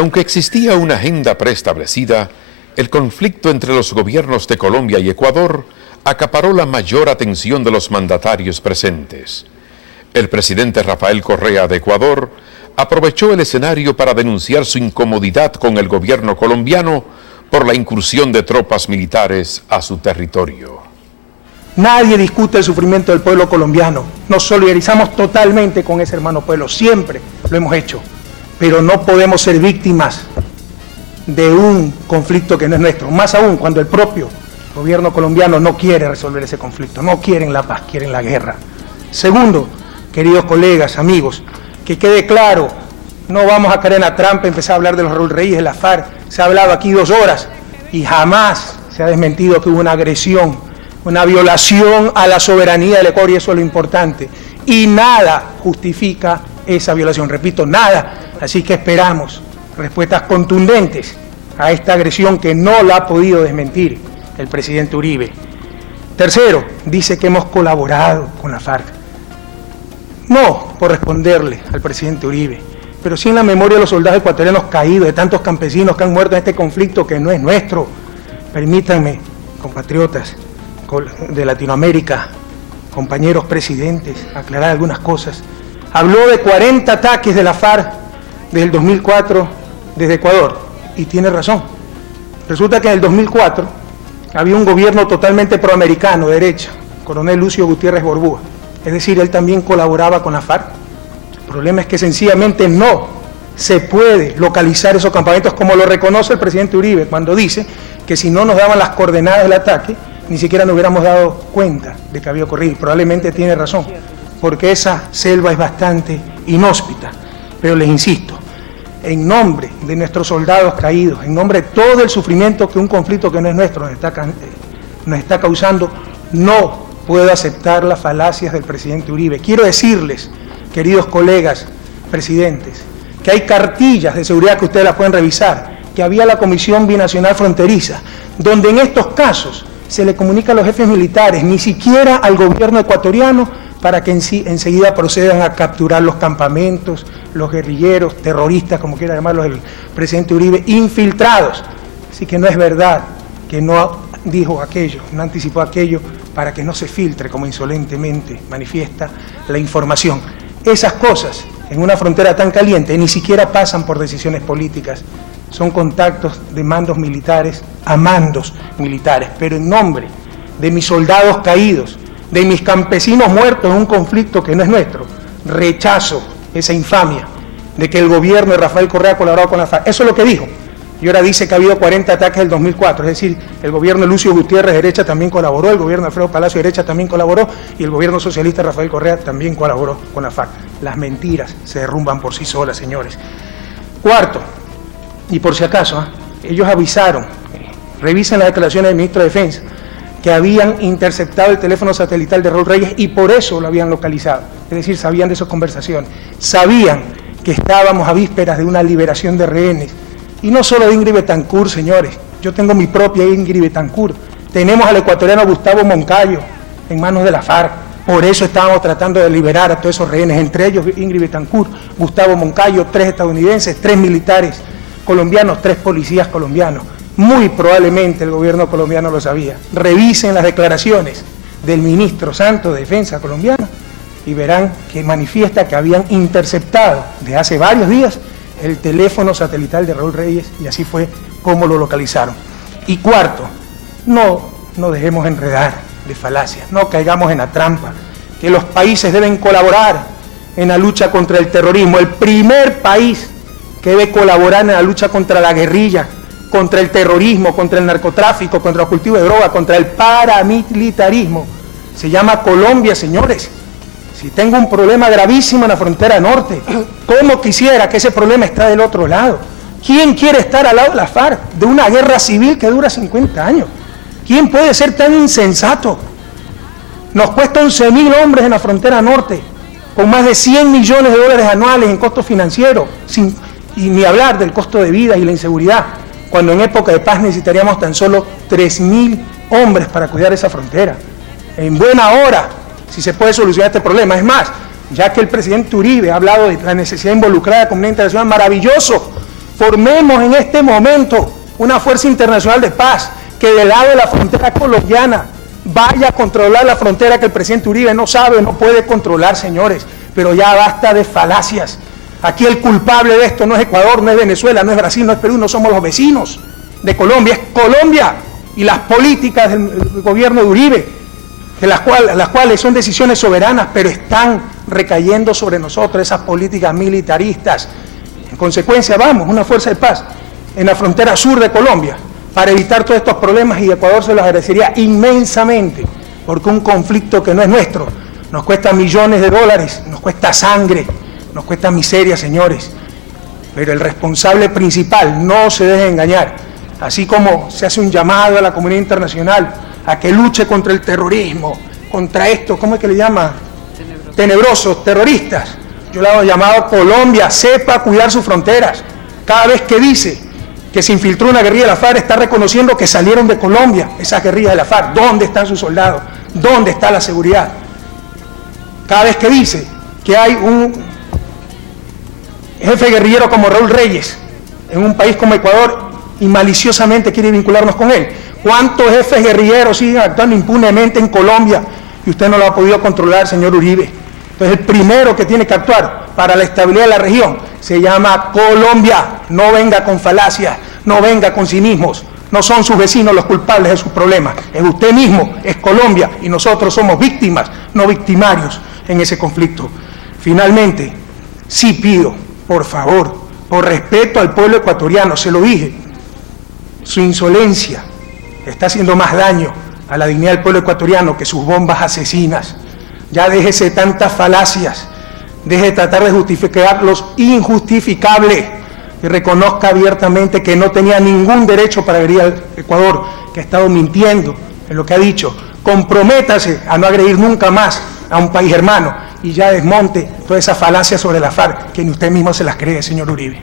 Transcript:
Aunque existía una agenda preestablecida, el conflicto entre los gobiernos de Colombia y Ecuador acaparó la mayor atención de los mandatarios presentes. El presidente Rafael Correa de Ecuador aprovechó el escenario para denunciar su incomodidad con el gobierno colombiano por la incursión de tropas militares a su territorio. Nadie discute el sufrimiento del pueblo colombiano. Nos solidarizamos totalmente con ese hermano pueblo, siempre lo hemos hecho. Pero no podemos ser víctimas de un conflicto que no es nuestro. Más aún cuando el propio gobierno colombiano no quiere resolver ese conflicto, no quieren la paz, quieren la guerra. Segundo, queridos colegas, amigos, que quede claro, no vamos a caer en la trampa, empezar a hablar de los Raúl Reyes, de la FARC. Se ha hablado aquí 2 horas y jamás se ha desmentido que hubo una agresión, una violación a la soberanía del Ecuador, y eso es lo importante. Y nada justifica esa violación, repito, nada. Así que esperamos respuestas contundentes a esta agresión que no la ha podido desmentir el presidente Uribe. Tercero, dice que hemos colaborado con la FARC. No por responderle al presidente Uribe, pero sí en la memoria de los soldados ecuatorianos caídos, de tantos campesinos que han muerto en este conflicto que no es nuestro. Permítanme, compatriotas de Latinoamérica, compañeros presidentes, aclarar algunas cosas. Habló de 40 ataques de la FARC desde el 2004 desde Ecuador, y tiene razón. Resulta que en el 2004 había un gobierno totalmente proamericano, de derecha, coronel Lucio Gutiérrez Borbúa, es decir, él también colaboraba con la FARC. El problema es que sencillamente no se puede localizar esos campamentos, como lo reconoce el presidente Uribe cuando dice que si no nos daban las coordenadas del ataque, ni siquiera nos hubiéramos dado cuenta de que había ocurrido. Probablemente tiene razón, porque esa selva es bastante inhóspita. Pero les insisto, en nombre de nuestros soldados caídos, en nombre de todo el sufrimiento que un conflicto que no es nuestro nos está causando, no puedo aceptar las falacias del presidente Uribe. Quiero decirles, queridos colegas presidentes, que hay cartillas de seguridad que ustedes las pueden revisar, que había la Comisión Binacional Fronteriza, donde en estos casos se le comunica a los jefes militares, ni siquiera al gobierno ecuatoriano, para que enseguida procedan a capturar los campamentos, los guerrilleros, terroristas, como quiera llamarlos el presidente Uribe, infiltrados. Así que no es verdad que no dijo aquello, no anticipó aquello, para que no se filtre, como insolentemente manifiesta, la información. Esas cosas, en una frontera tan caliente, ni siquiera pasan por decisiones políticas, son contactos de mandos militares a mandos militares, pero en nombre de mis soldados caídos, de mis campesinos muertos en un conflicto que no es nuestro, rechazo esa infamia de que el gobierno de Rafael Correa ha colaborado con la FARC. Eso es lo que dijo. Y ahora dice que ha habido 40 ataques del 2004, es decir, el gobierno de Lucio Gutiérrez derecha también colaboró, el gobierno de Alfredo Palacio derecha también colaboró, y el gobierno socialista Rafael Correa también colaboró con la FARC. Las mentiras se derrumban por sí solas, señores. Cuarto, y por si acaso, ellos avisaron, revisen las declaraciones del ministro de Defensa, que habían interceptado el teléfono satelital de Raúl Reyes y por eso lo habían localizado. Es decir, sabían de esas conversaciones, sabían que estábamos a vísperas de una liberación de rehenes. Y no solo de Ingrid Betancourt, señores, yo tengo mi propia Ingrid Betancourt. Tenemos al ecuatoriano Gustavo Moncayo en manos de la FARC. Por eso estábamos tratando de liberar a todos esos rehenes, entre ellos Ingrid Betancourt, Gustavo Moncayo, 3 estadounidenses, 3 militares colombianos, 3 policías colombianos. Muy probablemente el gobierno colombiano lo sabía. Revisen las declaraciones del ministro Santos de Defensa colombiano y verán que manifiesta que habían interceptado de hace varios días el teléfono satelital de Raúl Reyes, y así fue como lo localizaron. Y cuarto, no nos dejemos enredar de falacias, no caigamos en la trampa, que los países deben colaborar en la lucha contra el terrorismo. El primer país que debe colaborar en la lucha contra la guerrilla, contra el terrorismo, contra el narcotráfico, contra el cultivo de droga, contra el paramilitarismo, se llama Colombia, señores. Si tengo un problema gravísimo en la frontera norte, ¿cómo quisiera que ese problema esté del otro lado? ¿Quién quiere estar al lado de la FARC, de una guerra civil que dura 50 años? ¿Quién puede ser tan insensato? Nos cuesta 11.000 hombres en la frontera norte, con más de 100 millones de dólares anuales en costos financieros, y ni hablar del costo de vida y la inseguridad, cuando en época de paz necesitaríamos tan solo 3.000 hombres para cuidar esa frontera. En buena hora, si se puede solucionar este problema. Es más, ya que el presidente Uribe ha hablado de la necesidad de involucrar a la comunidad internacional, maravilloso, Formemos en este momento una fuerza internacional de paz que del lado de la frontera colombiana vaya a controlar la frontera que el presidente Uribe no sabe, no puede controlar, señores. Pero ya basta de falacias. Aquí el culpable de esto no es Ecuador, no es Venezuela, no es Brasil, no es Perú, no somos los vecinos de Colombia, es Colombia y las políticas del gobierno de Uribe, de las cuales son decisiones soberanas, pero están recayendo sobre nosotros esas políticas militaristas. En consecuencia, vamos, una fuerza de paz en la frontera sur de Colombia para evitar todos estos problemas, y Ecuador se los agradecería inmensamente, porque un conflicto que no es nuestro nos cuesta millones de dólares, nos cuesta sangre, nos cuesta miseria, señores. Pero el responsable principal, no se deje engañar, así como se hace un llamado a la comunidad internacional a que luche contra el terrorismo, contra esto, ¿cómo es que le llama? Tenebrosos, terroristas. Yo le hago llamado a Colombia, sepa cuidar sus fronteras. Cada vez que dice que se infiltró una guerrilla de la FARC, está reconociendo que salieron de Colombia esas guerrillas de la FARC. ¿Dónde están sus soldados? ¿Dónde está la seguridad? Cada vez que dice que hay un jefe guerrillero como Raúl Reyes en un país como Ecuador y maliciosamente quiere vincularnos con él, ¿cuántos jefes guerrilleros siguen actuando impunemente en Colombia y usted no lo ha podido controlar, señor Uribe? Entonces el primero que tiene que actuar para la estabilidad de la región se llama Colombia. No venga con falacias, no venga con cinismos. No son sus vecinos los culpables de sus problemas, es usted mismo, es Colombia, y nosotros somos víctimas, no victimarios en ese conflicto. Finalmente, sí pido, por favor, por respeto al pueblo ecuatoriano, se lo dije, su insolencia está haciendo más daño a la dignidad del pueblo ecuatoriano que sus bombas asesinas. Ya déjese tantas falacias, deje de tratar de justificar los injustificables y reconozca abiertamente que no tenía ningún derecho para agredir al Ecuador, que ha estado mintiendo en lo que ha dicho. Comprométase a no agredir nunca más a un país hermano y ya desmonte toda esa falacia sobre la FARC, que ni usted mismo se las cree, señor Uribe.